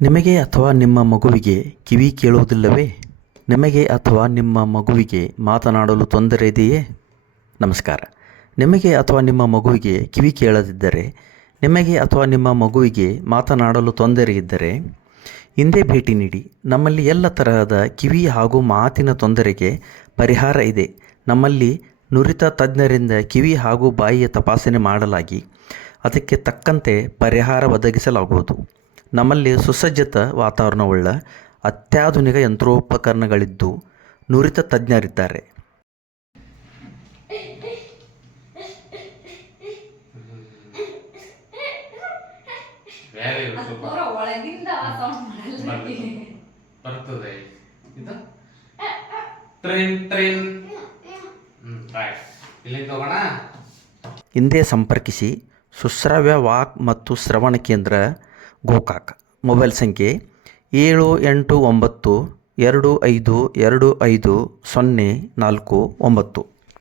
ನಿಮಗೆ ಅಥವಾ ನಿಮ್ಮ ಮಗುವಿಗೆ ಕಿವಿ ಕೇಳುವುದಿಲ್ಲವೇ? ನಿಮಗೆ ಅಥವಾ ನಿಮ್ಮ ಮಗುವಿಗೆ ಮಾತನಾಡಲು ತೊಂದರೆ ಇದೆಯೇ? ನಮಸ್ಕಾರ. ನಿಮಗೆ ಅಥವಾ ನಿಮ್ಮ ಮಗುವಿಗೆ ಕಿವಿ ಕೇಳದಿದ್ದರೆ, ನಿಮಗೆ ಅಥವಾ ನಿಮ್ಮ ಮಗುವಿಗೆ ಮಾತನಾಡಲು ತೊಂದರೆ ಇದ್ದರೆ ಹಿಂದೆ ಭೇಟಿ ನೀಡಿ. ನಮ್ಮಲ್ಲಿ ಎಲ್ಲ ತರಹದ ಕಿವಿ ಹಾಗೂ ಮಾತಿನ ತೊಂದರೆಗೆ ಪರಿಹಾರ ಇದೆ. ನಮ್ಮಲ್ಲಿ ನುರಿತ ತಜ್ಞರಿಂದ ಕಿವಿ ಹಾಗೂ ಬಾಯಿಯ ತಪಾಸಣೆ ಮಾಡಲಾಗಿ ಅದಕ್ಕೆ ತಕ್ಕಂತೆ ಪರಿಹಾರ ಒದಗಿಸಲಾಗುವುದು. ನಮ್ಮಲ್ಲಿ ಸುಸಜ್ಜಿತ ವಾತಾವರಣವುಳ್ಳ ಅತ್ಯಾಧುನಿಕ ಯಂತ್ರೋಪಕರಣಗಳಿದ್ದು ನುರಿತ ತಜ್ಞರಿದ್ದಾರೆ. ಹಿಂದೆ ಸಂಪರ್ಕಿಸಿ. ಸುಶ್ರಾವ್ಯ ವಾಕ್ ಮತ್ತು ಶ್ರವಣ ಕೇಂದ್ರ, ಗೋಕಾಕ್. ಮೊಬೈಲ್ ಸಂಖ್ಯೆ 7892525 049.